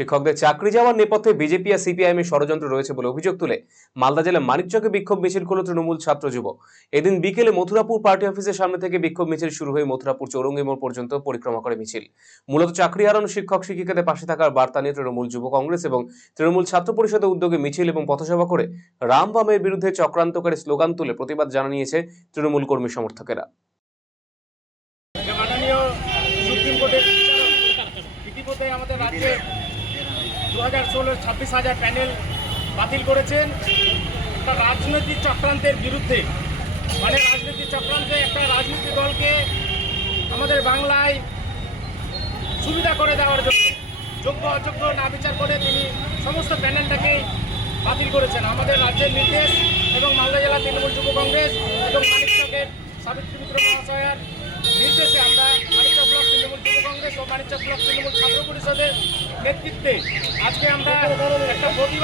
শিক্ষকদের চাকরি যাওয়ার নেপথ্যে বিজেপি আর সিপিআইএম এর ষড়যন্ত্র রয়েছে বলে অভিযোগ তুলে মালদা জেলার মানিকচকে বিক্ষোভ মিছিল করল তৃণমূল ছাত্র যুব। এদিন বিকেলে মথুরাপুর পার্টি অফিসের সামনে থেকে বিক্ষোভ মিছিল শুরু হয়ে মথুরাপুর চৌরঙ্গি মোড় পর্যন্ত পরিক্রমা করে মিছিল। মূলত চাকরি হারানো শিক্ষক শিক্ষিকাদের পাশে থাকার বার্তা নিয়ে তৃণমূল যুব কংগ্রেস এবং তৃণমূল ছাত্র পরিষদের উদ্যোগে মিছিল এবং পথসভা করে রাম বামের বিরুদ্ধে চক্রান্তকারী স্লোগান তুলে প্রতিবাদ জানিয়েছে তৃণমূল কর্মী সমর্থকেরা। আমাদের রাজ্যে 2016 26,000 প্যানেল বাতিল করেছেন একটা রাজনৈতিক চক্রান্তের বিরুদ্ধে। মানে রাজনৈতিক চক্রান্তে একটা রাজনৈতিক দলকে আমাদের বাংলায় সুবিধা করে দেওয়ার জন্য যোগ্য অযোগ্য না বিচার করে তিনি সমস্ত প্যানেলটাকে বাতিল করেছেন। আমাদের রাজ্যের নির্দেশ এবং মালদা জেলা তৃণমূল যুব কংগ্রেস এবং মানিকচকের সাবিত্রী মিত্র মহাশয়ার নির্দেশে আমরা মানিকচক ব্লক তৃণমূল যুব কংগ্রেস ও মানিকচক ব্লক তৃণমূল ছাত্র পরিষদের নেতৃত্বে আজকে আমরা একটা